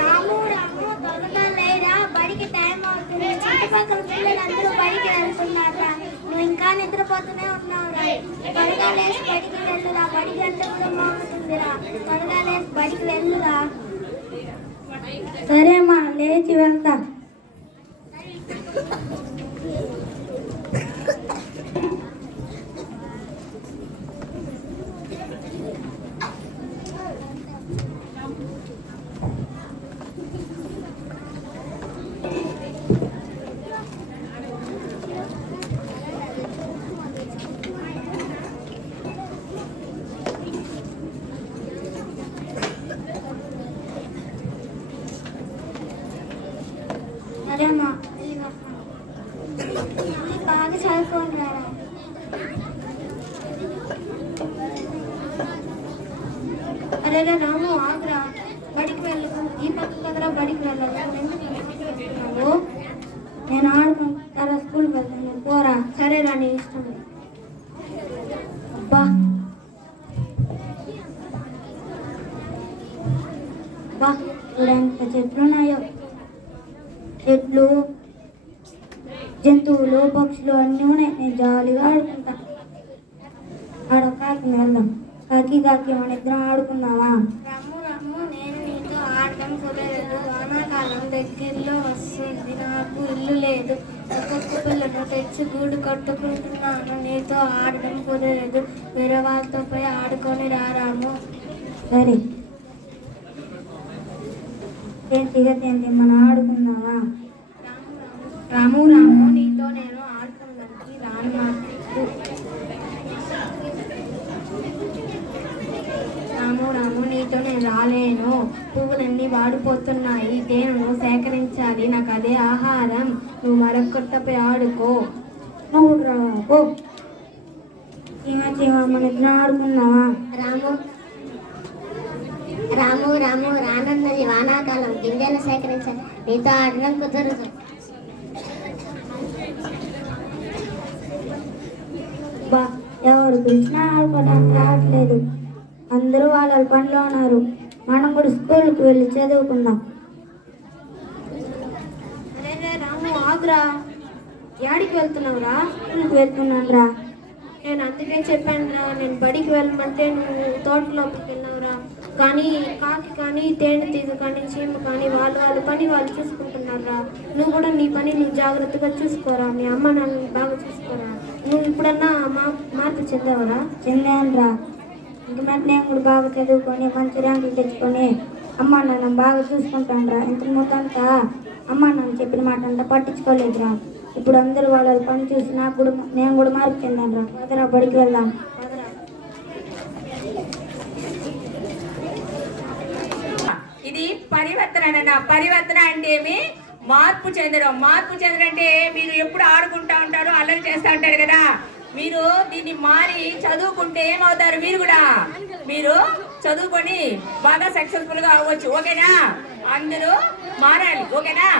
రాము రాము త్వరగా లేరా, బడికి టైం అవుతుంది. చుట్టుపక్కల పిల్లలందరూ బడికి వెళ్తున్నారా, నువ్వు ఇంకా నిద్రపోతూనే ఉన్నావురా. త్వరగా లేచి బడికి వెళ్ళురా, బడి గంట కూడా మోగుతుందిరా. త్వరగా లేచి బడికి వెళ్ళురా. సరేమ్మా, లేచి వెళ్తా. సరేమ్మా, బాగా చదువుకోండి రా. అరే రాము, ఆగ్రా, బడికి వెళ్ళు. ఈ పక్క కదరా బడికి వెళ్ళాలి. నేను ఆడుకుంటారా, స్కూల్కి వెళ్తాను. పోరా. సరేరా, నీ ఇష్టం. అబ్బా అబ్బా, చూడంత చెట్లు ఉన్నాయో. చెట్లు, జంతువులు, పక్షులు అన్నీ ఉన్నాయి. నేను జాలీగా ఆడుకుంటా. ఆడ కాకి వెళ్దాం. కాకి మన ఇద్దరం ఆడుకుందామా? రాము రాము, నేను నీతో ఆడటం కుదరదు. వానాకాలం దగ్గరలో వస్తుంది. నాకు ఇల్లు లేదు. ఒక్కొక్క పిల్లను తెచ్చి గూడు కట్టుకుంటున్నాను. నీతో ఆడటం కుదరదు. వేరే వాళ్ళతో పోయి ఆడుకొని రారాము. సరే, ఏంటి మనం ఆడుకుందామా? రాము రాము, నీతో నేను ఆడుకోవడానికి రాను. రాము రాము, నీతో నేను రాలేను. పువ్వులన్నీ వాడిపోతున్నాయి. తేనెను సేకరించాలి. నాకు అదే ఆహారం. నువ్వు మరొకటిపై ఆడుకో. నువ్వు రావు. చీమ మన ఇద్దరం ఆడుకుందామా? రాము రాము రాము, రానున్నది వానాకాలం. గింజలు సేకరించాలి. నీతో ఆడడం కుదరదు. బా, ఎవరు పిలిచినా ఆడుకోవడానికి రావట్లేదు. అందరూ వాళ్ళ పనిలో ఉన్నారు. మనం కూడా స్కూల్కి వెళ్ళి చదువుకుందాం. అరే రాము, ఆగురా. యాడికి వెళ్తున్నావురా? స్కూల్కి వెళ్తున్నాను రా. నేను అందుకే చెప్పాను రా, నేను బడికి వెళ్ళమంటే నువ్వు తోటలోకి వెళ్ళావురా. కానీ కాకి కానీ, తేనె తీగ కానీ, చీమ కానీ వాళ్ళ పని వాళ్ళు చూసుకుంటున్నారా. నువ్వు కూడా నీ పని నువ్వు జాగ్రత్తగా చూసుకోరా. మీ అమ్మ నాన్న బాగా చూసుకోరా. నువ్వు ఇప్పుడన్నా మార్పు చెందావరా? చెందాను రా. ఇంక మరి నేను కూడా బాగా చదువుకొని మంచి ర్యాంకులు తెచ్చుకొని అమ్మ నాన్న బాగా చూసుకుంటాను రా. ఇంత మొత్తంతా అమ్మ నాన్న చెప్పిన మాట అంతా పట్టించుకోలేదురా. ఇప్పుడు అందరూ వాళ్ళ పని చూసి నేను కూడా మార్పు చెందాను రా. వదరా, బడికి వెళ్దాం. ఇది పరివర్తన. పరివర్తన అంటే ఏమి? మార్పు చెందడం. మార్పు చెందడం అంటే మీరు ఎప్పుడు ఆడుకుంటా ఉంటారు, అల్లరి చేస్తూ ఉంటారు కదా. మీరు దీన్ని మారి చదువుకుంటే ఏమవుతారు? మీరు చదువుకొని బాగా సక్సెస్ఫుల్ గా అవ్వచ్చు. ఓకేనా? అందరూ మారాలి. ఓకేనా?